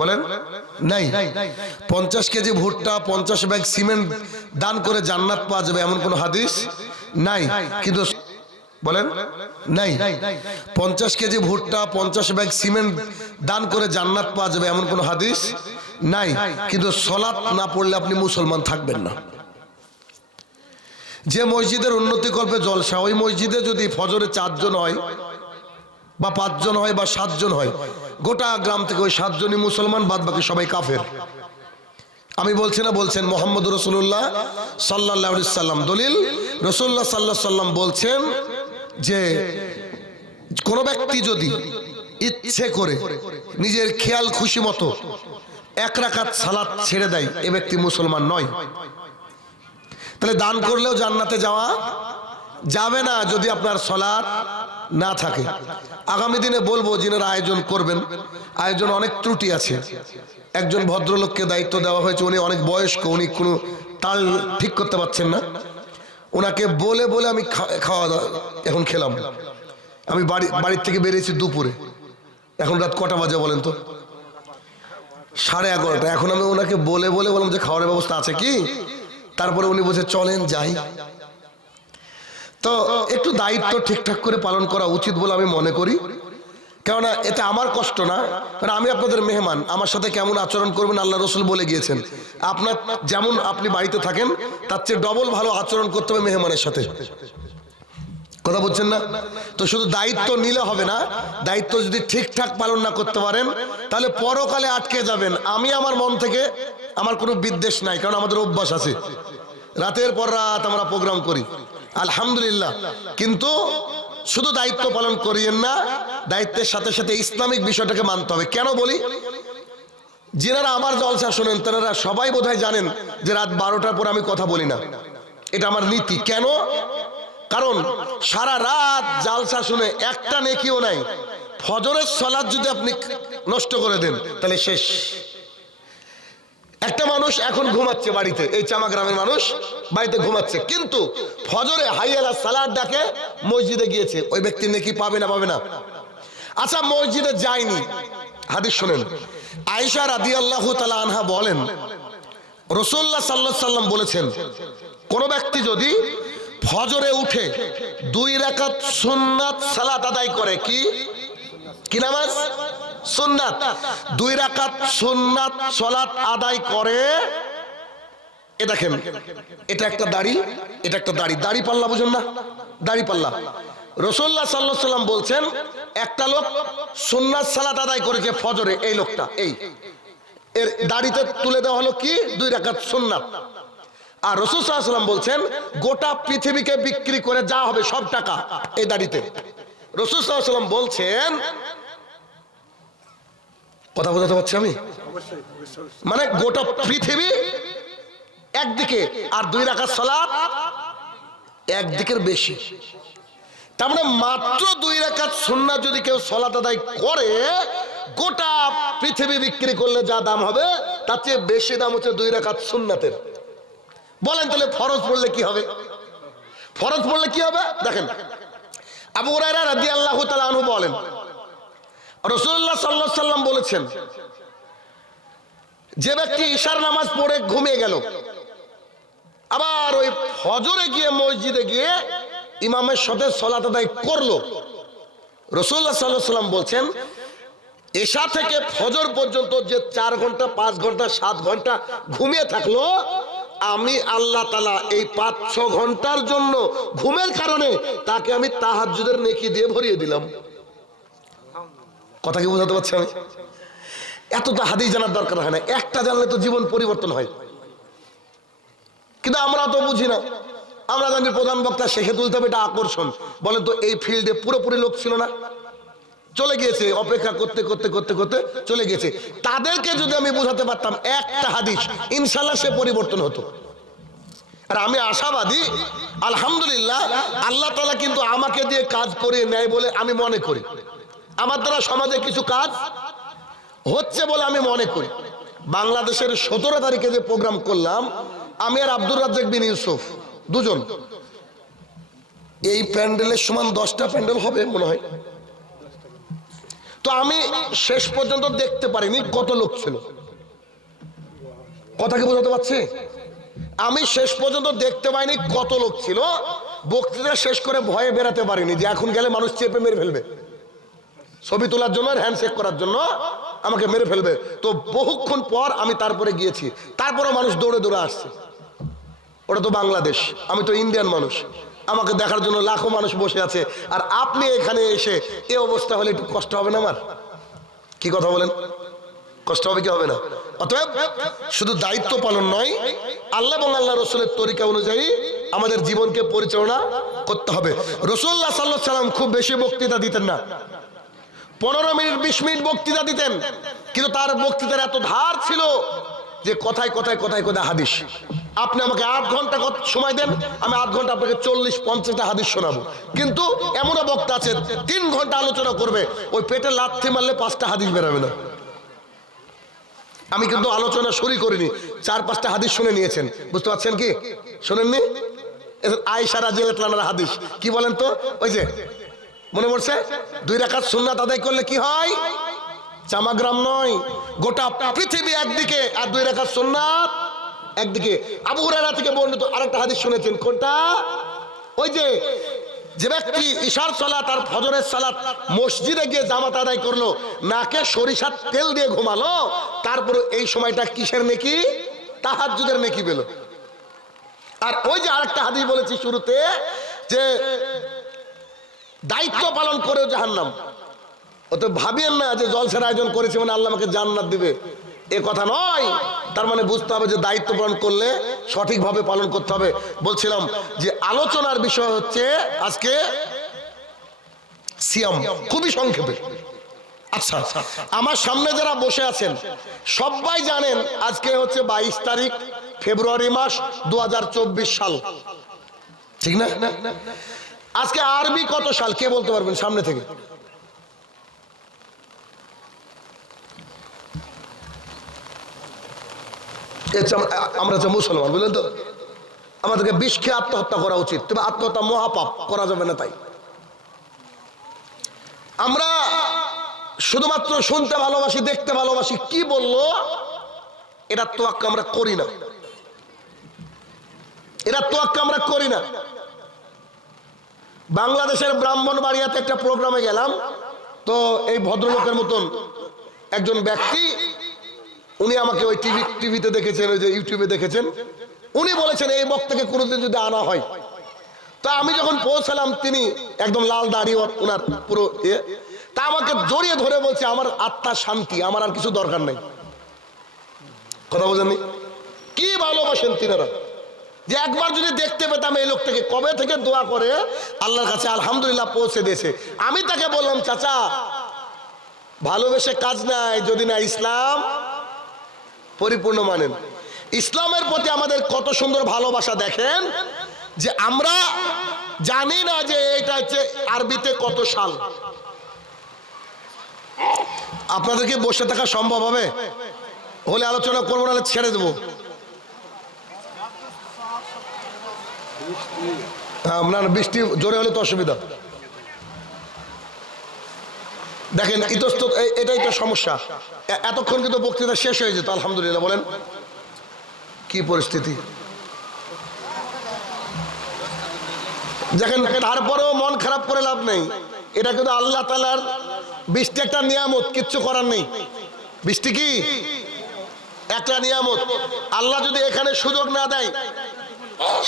বলেন নাই। 50 কেজি ভুট্টা 50 ব্যাগ সিমেন্ট দান করে জান্নাত পাওয়া যাবে এমন কোন হাদিস নাই। কিন্তু বলেন নাই। 50 কেজি ভুট্টা 50 ব্যাগ সিমেন্ট দান করে জান্নাত পাওয়া যাবে এমন কোন হাদিস নাই। কিন্তু সালাত না পড়লে আপনি মুসলমান থাকবেন না। যে মসজিদের উন্নতি কল্পে জলসা, ওই মসজিদে যদি ফজরে 4 জন হয় বা 5 জন হয় বা 7 জন হয়, গোটা গ্রাম থেকে ওই 7 জনই মুসলমান, বাদ বাকি সবাই কাফের। আমি বলছি না, বলছেন মোহাম্মদ রাসূলুল্লাহ সাল্লাল্লাহু আলাইহি সাল্লাম। দলিল রাসূলুল্লাহ সাল্লাল্লাহু আলাইহি সাল্লাম বলছেন যে কোন ব্যক্তি যদি ইচ্ছে করে নিজের খেয়াল খুশি মতো 1 রাকাত সালাত ছেড়ে দেয়, এ ব্যক্তি মুসলমান নয়। তাহলে দান করলেও জান্নাতে যাওয়া যাবে না যদি আপনার সালাত না থাকে। আগামী দিনে বলবো যিনারা আয়োজন করবেন, আয়োজন অনেক ত্রুটি আছে। একজন ভদ্রলোককে দায়িত্ব দেওয়া হয়েছে, উনি অনেক বয়স্ক, উনি কোনো তাল ঠিক করতে পারছেন না। ওনাকে বলে বলে আমি খাওয়া দাওয়া এখন খেলাম। আমি বাড়ির থেকে বেরিয়েছি দুপুরে, এখন রাত কটা বাজে বলেন তো? 11:30। এখন আমি ওনাকে বলে বলে বললাম যে খাওয়ার ব্যবস্থা আছে কি? তারপরে উনি বলছে চলেন যাই। তো একটু দায়িত্ব ঠিকঠাক করে পালন করা উচিত বলে আমি মনে করি। কেননা এটা আমার কষ্ট না, কারণ আমি আপনাদের মেহমান, আমার সাথে কেমন আচরণ করবেন আল্লাহ রসুল বলে গিয়েছেন। আপনার যেমন আপনি বাড়িতে থাকেন তার চেয়ে ডবল ভালো আচরণ করতে হবে মেহমানের সাথে। কথা বলছেন না? তো শুধু দায়িত্ব নিলে হবে না, দায়িত্ব যদি ঠিকঠাক পালন না করতে পারেন তাহলে পরকালে আটকে যাবেন। আমি আমার মন থেকে আমার কোনো বিদ্বেষ নাই, কারণ আমাদের অভ্যাস আছে, রাতের পর রাত আমরা প্রোগ্রাম করি আলহামদুলিল্লাহ। কিন্তু শুধু দায়িত্ব পালন করিয়েন না, দায়িত্বের সাথে সাথে ইসলামিক বিষয়টাকে মানতে হবে। কেন বলি, যিনারা আমার জলসা শোনেন তারা সবাই বোধহয় জানেন যে রাত 12টার পর আমি কথা বলি না, এটা আমার নীতি। কেন? কারণ সারা রাত জালসা শুনে একটা নেকিও নাই। ফজরের সালাত যদি আপনি নষ্ট করে দেন তাহলে শেষ। একটা মানুষ এখন ঘুমাচ্ছে বাড়িতে, এই চামা গ্রামের মানুষ বাড়িতে ঘুমাচ্ছে, কিন্তু ফজরে হাইয়ালা সালাত ডাকে মসজিদে গিয়েছে, ওই ব্যক্তি নেকি পাবে না? পাবে না। আচ্ছা, মসজিদে যায়নি, হাদিস শুনেন। আয়েশা রাদিয়াল্লাহু তাআলা আনহা বলেন রাসূলুল্লাহ সাল্লাল্লাহু আলাইহি সাল্লাম বলেছেন, কোন ব্যক্তি যদি ফজরে উঠে 2 রাকাত সুন্নাত সালাত আদায় করে, কি নামাজ? সুন্নাত। 2 রাকাত সুন্নাত সালাত আদায় করে, এ দেখেন এটা একটা দাড়ি, এটা একটা দাড়ি, দাড়ি পাল্লা বুঝুন না, দাড়ি পাল্লা। রাসূলুল্লাহ সাল্লাল্লাহু আলাইহি সাল্লাম বলছেন একটা লোক সুন্নাত সালাত আদায় করেছে ফজরে, এই লোকটা এই এর দাড়িতে তুলে দেওয়া হলো কি 2 রাকাত সুন্নাত। আর রাসূল সাল্লাল্লাহু আলাইহি সাল্লাম বলছেন গোটা পৃথিবীকে বিক্রি করে যা হবে সব টাকা এই দাড়িতে। রাসূল সাল্লাল্লাহু আলাইহি সাল্লাম বলছেন, কথা বোঝাতে পারছি আমি? মানে গোটা পৃথিবী একদিকে আর 2 রাকাত সালাত একদিকের বেশি। তার মানে মাত্র 2 রাকাত সুন্নাত যদি কেউ সালাত আদায় করে, গোটা পৃথিবী বিক্রি করলে যা দাম হবে তার চেয়ে বেশি দাম হচ্ছে 2 রাকাত সুন্নাতের। বলেন তাহলে ফরজ পড়লে কি হবে? ফরজ পড়লে কি হবে দেখেন, আবু হুরায়রা রাদিয়াল্লাহু তাআলা আনহু বলেন রাসূলুল্লাহ সাল্লাল্লাহু আলাইহি সাল্লাম বলেছেন, যে ব্যক্তি ইশার নামাজ পড়ে ঘুমিয়ে গেল, আবার ওই ফজরে গিয়ে মসজিদে গিয়ে ইমামের সাথে সালাত আদায় করলো, রাসূলুল্লাহ সাল্লাল্লাহু আলাইহি সাল্লাম বলছেন এশা থেকে ফজর পর্যন্ত যে 4 ঘন্টা 5 ঘন্টা 7 ঘন্টা ঘুমিয়ে থাকলো, আমি আল্লাহ তাআলা এই 5-6 ঘন্টার জন্য ঘুমের কারণে তাকে আমি তাহাজ্জুদের নেকি দিয়ে ভরিয়ে দিলাম। কথা কি বোঝাতে পারছি আমি? এতটা হাদিস জানার দরকার হয় না, একটা জানলে তো জীবন পরিবর্তন হয়। কিন্তু আমরা তো বুঝি না, আমরা জানি প্রধান বক্তা শেখে তুলতে হবে, এটা আকর্ষণ। বলেন তো এই ফিল্ডে পুরোপুরি লোক ছিল না, চলে গিয়েছে, অপেক্ষা করতে করতে করতে করতে চলে গেছে। তাদেরকে যদি আমি বোঝাতে পারতাম একটা হাদিস, ইনশাআল্লাহ সে পরিবর্তন হতো। আর আমি আশাবাদী আলহামদুলিল্লাহ, আল্লাহ তাআলা কিন্তু আমাকে দিয়ে কাজ করে নেয় বলে আমি মনে করি। আমার দ্বারা সমাজে কিছু কাজ হচ্ছে বলে আমি মনে করি। বাংলাদেশের 17 তারিখে যে প্রোগ্রাম করলাম, আমি আর আব্দুর রাজ্জাক বিন ইউসুফ দুজন, এই প্যান্ডেলের সমান 10টা প্যান্ডেল হবে মনে হয়। তো আমি শেষ পর্যন্ত দেখতে পারিনি কত লোক ছিল। কথা কি বোঝাতে পারছি? আমি শেষ পর্যন্ত দেখতে পাইনি কত লোক ছিল। বক্তৃতা শেষ করে ভয়ে বেরাতে পারিনি যে এখন গেলে মানুষ চেপে মেরে ফেলবে, ছবি তোলার জন্য আর হ্যান্ডশেক করার জন্য আমাকে মেরে ফেলবে। তো বহুক্ষণ পর আমি তারপরে গিয়েছি, তারপরে মানুষ দৌড়ে দৌড়ে আসছে। ওটা তো বাংলাদেশ, আমি তো ইন্ডিয়ান মানুষ, আমাকে দেখার জন্য লাখো মানুষ বসে আছে। আর আপনি এখানে এসে এই অবস্থা হলে একটু কষ্ট হবে না আমার? কি কথা বলেন, কষ্ট হবে কি হবে না? অতএব শুধু দায়িত্ব পালন নয়, আল্লাহ এবং আল্লাহ রসুলের তরিকা অনুযায়ী আমাদের জীবনকে পরিচালনা করতে হবে। রাসূলুল্লাহ সাল্লাল্লাহু আলাইহি ওয়াসাল্লাম খুব বেশি বক্তৃতা দিতেন না, 15 মিনিট 20 মিনিট বক্তৃতা দিতেন, কিন্তু তার বক্তৃতার এত ধার ছিল যে কথায় কথায় কথায় কথায় হাদিস। আপনি আমাকে 8 ঘন্টা সময় দেন, আমি 8 ঘন্টা আপনাকে 40-50টা হাদিস শোনাবো। কিন্তু এমনও বক্তা আছে 3 ঘন্টা আলোচনা করবে, ওই পেটে লাথি মারলে 5টা হাদিস বেরোবে না। আমি কিন্তু আলোচনা শুরু করিনি, 4-5টা হাদিস শুনে নিয়েছেন, বুঝতে পারছেন কি? শোনেননি? আয়েশা রাদিয়াল্লাহু আনহার হাদিস কি বলেন তো? ওই যে মনে পড়ছে, 2 রাকাত সুন্নাত আদায় করলে কি হয়? চামাগ্রাম নয়, গোটা পৃথিবী একদিকে, আর 2 রাকাত সুন্নাত একদিকে। আবু হুরায়রা থেকে বর্ণিত আরেকটা হাদিস শুনেছেন, কোনটা? ওই যে ব্যক্তি ইশার সালাত আর ফজরের সালাত মসজিদে গিয়ে জামাত আদায় করলো, নাকে সরিষার তেল দিয়ে ঘুমালো, তারপরে এই সময়টা কিসের নেকি? তাহাজ্জুদের নেকি পেল। আর ওই যে আরেকটা হাদিস বলেছি শুরুতে, যে দায়িত্ব পালন করেও জাহান্নাম। অত ভাবিয়েন না যে জলসার আয়োজন করেছে মানে আল্লাহ আমাকে জান্নাত দিবে, এ কথা নয়। তার মানে বুঝতে হবে যে দায়িত্ব পালন করলে সঠিকভাবে পালন করতে হবে। বলছিলাম যে আলোচনার বিষয় হচ্ছে আজকে সিয়াম, খুবই সংক্ষেপে। আচ্ছা, আমার সামনে যারা বসে আছেন সবাই জানেন আজকে হচ্ছে 22 তারিখ ফেব্রুয়ারি মাস 2024 সাল, ঠিক না? আজকে আরবি কত সাল কে বলতে পারবেন সামনে থেকে? আমরা যে মুসলমান, বুঝলেন তো, আমাদেরকে বিষ খেয়ে আত্মহত্যা করা উচিত, তবে আত্মহত্যা মহাপাপ, করা যাবে না। তাই আমরা শুধুমাত্র শুনতে ভালোবাসি, দেখতে ভালোবাসি, কি বললো এটা তোয়াক্কা আমরা করি না, এটা তোয়াক্কা আমরা করি না। বাংলাদেশের ব্রাহ্মণবাড়িয়াতে একটা প্রোগ্রামে গেলাম, তো এই ভদ্রলোকের মতন একজন ব্যক্তি, উনি আমাকে ওই টিভিতে দেখেছেন, ওই যে ইউটিউবে দেখেছেন, উনি বলেছেন এই বক্তাকে কোনোদিন যদি আনা হয়। তা আমি যখন পৌঁছালাম, তিনি একদম লাল দাড়ি, ওনার পুরো তা আমাকে জড়িয়ে ধরে বলছে আমার আত্মার শান্তি, আমার আর কিছু দরকার নাই। কথা বোঝেননি? কি ভালোবাসেন তিনারা, যে একবার যদি দেখতে পেতাম এই লোকটাকে, কবে থেকে দোয়া করে আল্লাহর কাছে আলহামদুলিল্লাহ পৌঁছে দিয়েছে। আমি তাকে বললাম, চাচা ভালোবেসে কাজ নাই যদি না ইসলাম পরিপূর্ণ মানেন। ইসলামের প্রতি আমাদের কত সুন্দর ভালোবাসা দেখেন, যে আমরা জানি না যে এটা হচ্ছে আরবিতে কত সাল। আপনাদেরকে বসে থাকা সম্ভব হবে? হলে আলোচনা করবো, নাহলে ছেড়ে দেবো। না, বৃষ্টি জোরে হলে তো অসুবিধা। দেখেন ইতস্তত, এটাই তো সমস্যা। এতক্ষণ কিন্তু বক্তৃতা শেষ হয়ে যেত আলহামদুলিল্লাহ। বলেন কি পরিস্থিতি? দেখেন, তারপরেও মন খারাপ করে লাভ নেই। এটা কিন্তু আল্লাহ তাআলার বৃষ্টি, একটা নিয়ামত, কিচ্ছু করার নেই। বৃষ্টি কি একটা নিয়ামত। আল্লাহ যদি এখানে সুযোগ না দেয়,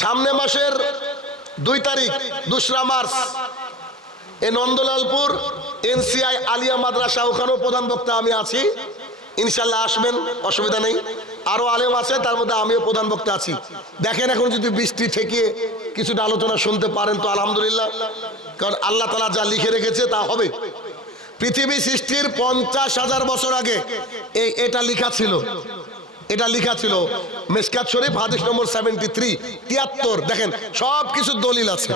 সামনে মাসের 2 তারিখ 2রা মার্চ এই নন্দলালপুর NCI আলিয়া মাদ্রাসা, ওখানেও প্রধান বক্তা আমি আছি, ইনশাল্লাহ আসবেন, অসুবিধা নেই। আরো আলেম আছে, তার মধ্যে আমিও প্রধান বক্তা আছি। দেখেন এখন যদি বৃষ্টি ঠেকিয়ে কিছুটা আলোচনা শুনতে পারেন তো আলহামদুলিল্লাহ, কারণ আল্লাহ তাআলা যা লিখে রেখেছে তা হবে। পৃথিবী সৃষ্টির 50,000 বছর আগে এটা লেখা ছিল, এটা লেখা ছিল মিশকাত শরীফ হাদিস নম্বর 73। দেখেন সব কিছু দলিল আছে।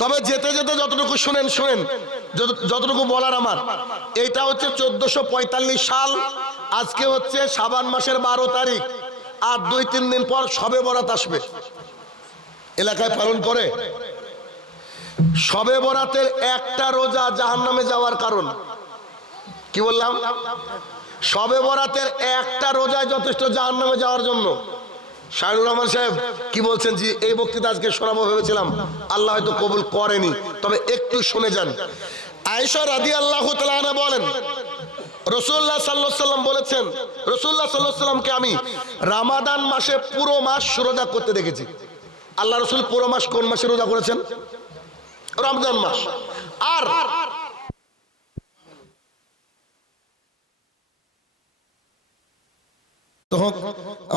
তবে যেতে যেতে যতটুকু শুনেন, যতটুকু বলার আমার, এইটা হচ্ছে 1445 সাল। আজকে হচ্ছে শাবান মাসের 12 তারিখ, আর 2-3 দিন পর শবে বরাত আসবে। এলাকায় পালন করে শবে বরাতের একটা রোজা জাহান্নামে যাওয়ার কারণ। কি বললাম? শবে বরাতের একটা রোজায় যথেষ্ট জাহান্নামে যাওয়ার জন্য। শাহিনুর রহমান সাহেব কি বলছেন? জি, এই বক্তৃতা আজকে শোনাবো ভেবেছিলাম, আল্লাহ হয়তো কবুল করেনি, তবে একটু শুনে যান। আয়েশা রাদিয়াল্লাহু তাআলা আনহা বলেন, রাসূলুল্লাহ সাল্লাল্লাহু আলাইহি সাল্লাম বলেছেন, রাসূলুল্লাহ সাল্লাল্লাহু আলাইহি সাল্লামকে আমি রমাদান মাসে পুরো মাস রোজা করতে দেখেছি। আল্লাহ রাসূল পুরো মাস কোন মাসে রোজা করেছেন? রমজান মাস। আর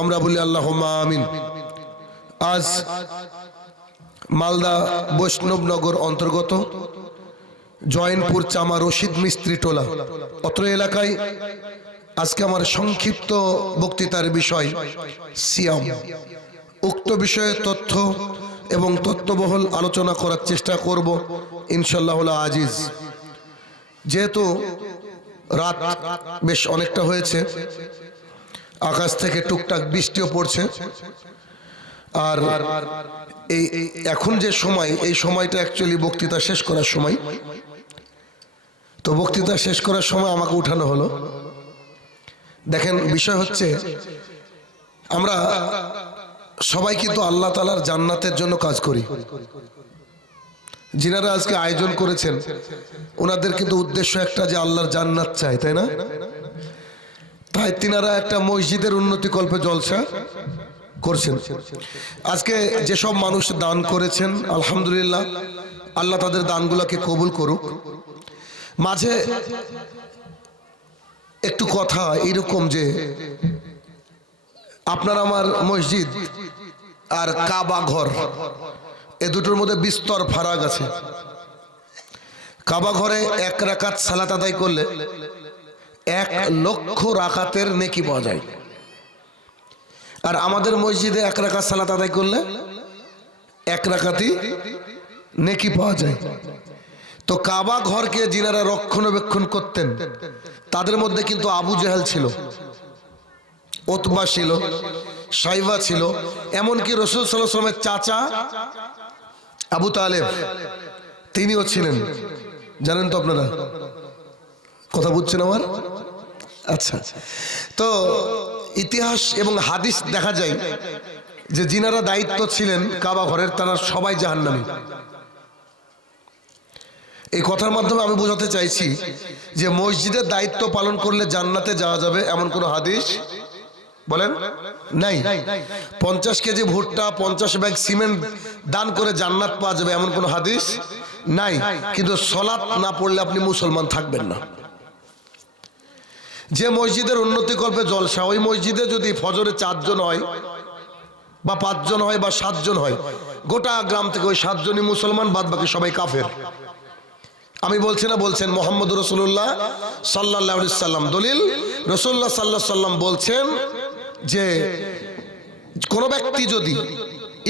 আমরা বলি আল্লাহুম্মা আমিন। আজ মালদা বৈষ্ণবনগর অন্তর্গত জয়নপুর চামা রশিদ মিস্ত্রি টোলা অত্র এলাকায় আজকে আমার সংক্ষিপ্ত বক্তৃতার বিষয় সিয়াম। উক্ত বিষয়ে তথ্য এবং তত্ত্ববহুল আলোচনা করার চেষ্টা করব ইনশাআল্লাহুল আজিজ। যেহেতু রাত বেশ অনেকটা হয়েছে, আকাশ থেকে টুকটাক বৃষ্টিও পড়ছে, আর এই এখন যে সময়, এই সময়টা অ্যাকচুয়ালি বক্তৃতা শেষ করার সময়। তো বক্তৃতা শেষ করার সময় আমাকে উঠানো হলো। দেখেন, বিষয় হচ্ছে আমরা সবাই কিন্তু আল্লাহ তাআলার জান্নাতের জন্য কাজ করি। যিনারা আজকে আয়োজন করেছেন ওনাদের কিন্তু উদ্দেশ্য একটা, যে আল্লাহর জান্নাত চাই, তাই না? তাই তিনারা একটা মসজিদের উন্নতি কল্পে জলসা করছেন। আজকে যেসব মানুষ দান করেছেন, আলহামদুলিল্লাহ, আল্লাহ তাদের দানগুলোকে কবুল করুক। মাঝে একটু কথা এরকম যে আপনার আমার মসজিদ আর কাবা ঘর, এ দুটোর মধ্যে বিস্তর ফারাক আছে। কাবা ঘরে 1 রাকাত সালাত আদায় করলে 1,00,000 রাকাতের নেকি পাওয়া যায়, আর আমাদের মসজিদে 1 রাকাত সালাত আদায় করলে 1 রাকাতই নেকি পাওয়া যায়। তো কাবা ঘরকে যিনারা রক্ষণাবেক্ষণ করতেন তাদের মধ্যে কিন্তু আবু জেহেল ছিল, উতবা ছিল, সাইবা ছিল, এমনকি রাসূল সাল্লাল্লাহু আলাইহি ওয়াসাল্লামের চাচা আবু তালেব তিনিও ছিলেন। জানেন তো আপনারা? কথা বুঝছেন আমার? আচ্ছা, তো ইতিহাস এবং হাদিস দেখা যায় যে যিনারা দায়িত্ব ছিলেন কাবা ঘরের, তারা সবাই জাহান্নামী। এই কথার মাধ্যমে আমি বোঝাতে চাইছি যে মসজিদের দায়িত্ব পালন করলে জান্নাতে যাওয়া যাবে এমন কোন হাদিস বলেন নাই। 50 কেজি ভুট্টা, 50 ব্যাগ সিমেন্ট দান করে জান্নাত পাওয়া যাবে এমন কোন হাদিস নাই। কিন্তু সালাত না পড়লে আপনি মুসলমান থাকবেন না। যে মসজিদের উন্নতি কল্পে জলসা, ওই মসজিদে যদি ফজরে 4 জন হয় বা 5 জন হয় বা 7 জন হয়, গোটা গ্রাম থেকে ওই 7 জনই মুসলমান, বাদ বাকি সবাই কাফের। আমি বলছি না, বলছেন মুহাম্মদুর রাসূলুল্লাহ সাল্লাল্লাহু আলাইহি সাল্লাম। দলিল, রাসূলুল্লাহ সাল্লাল্লাহু আলাইহি সাল্লাম বলছেন যে কোন ব্যক্তি যদি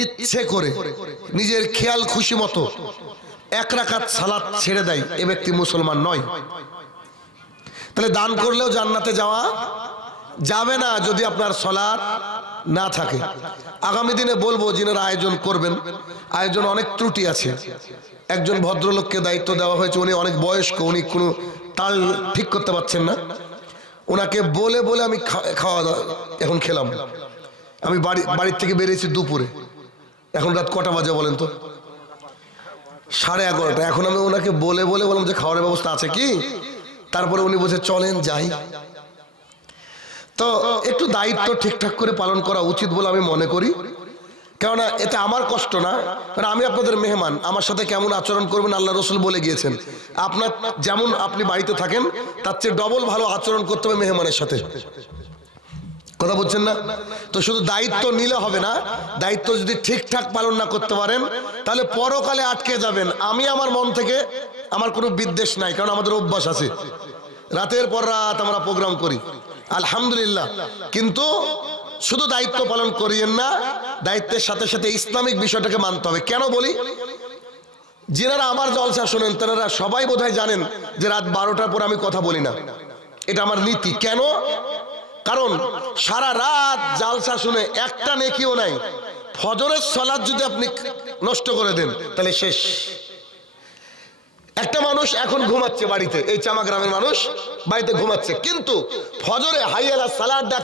ইচ্ছে করে নিজের খেয়াল খুশি মতো 1 রাকাত সালাত ছেড়ে দেয়, এ ব্যক্তি মুসলমান নয়। তাহলে দান করলেও জান্নাতে যাওয়া যাবে না যদি আপনার সালাত না থাকে। আগামী দিনে বলবো যিনারা আয়োজন করবেন, আয়োজন অনেক ত্রুটি আছে। একজন ভদ্রলোককে দায়িত্ব দেওয়া হয়েছে, উনি অনেক বয়স্ক, উনি কোনো তাল ঠিক করতে পারছেন না। ওনাকে বলে বলে আমি খাওয়া দাওয়া এখন খেলাম। আমি বাড়ির থেকে বেরিয়েছি দুপুরে, এখন রাত কটা বাজে বলেন তো? 11:30। এখন আমি ওনাকে বলে বলে বললাম যে খাওয়ার ব্যবস্থা আছে কি? তারপরে উনি বলছে চলেন যাই। তো একটু দায়িত্ব ঠিকঠাক করে পালন করা উচিত বলে আমি মনে করি। কেননা এতে আমার কষ্ট না, কারণ আমি আপনাদের মেহমান, আমার সাথে কেমন আচরণ করবেন আল্লাহ রাসূল বলে গিয়েছেন। আপনার যেমন আপনি বাড়িতে থাকেন তার চেয়ে ডবল ভালো আচরণ করতে হবে মেহমানের সাথে। কথা বলছেন না? তো শুধু দায়িত্ব নিলে হবে না, দায়িত্ব যদি ঠিকঠাক পালন না করতে পারেন তাহলে পরকালে আটকে যাবেন। আমি আমার মন থেকে আমার কোনো বিদ্বেষ নাই, কারণ আমাদের অভ্যাস আছে, রাতের পর রাত আমরা প্রোগ্রাম করি আলহামদুলিল্লাহ। কিন্তু শুধু দায়িত্ব পালন করিয়েন না, দায়িত্বের সাথে সাথে ইসলামিক বিষয়টাকে মানতে হবে। কেন বলি? যিনারা আমার জলসা শোনেন তারা সবাই বোধহয় জানেন যে রাত 12টার পর আমি কথা বলি না, এটা আমার নীতি। কেন? কারণ সারা রাত জালসা শুনে একটা নেকিও নাই। ফজরের সালাত যদি আপনি নষ্ট করে দেন তাহলে শেষ। একটা মানুষ এখন ঘুমাচ্ছে বাড়িতে, এই চামা গ্রামের মানুষ বাড়িতে ঘুমাচ্ছে, কিন্তু ফজরে হাইয়ালা সালাদ ডাক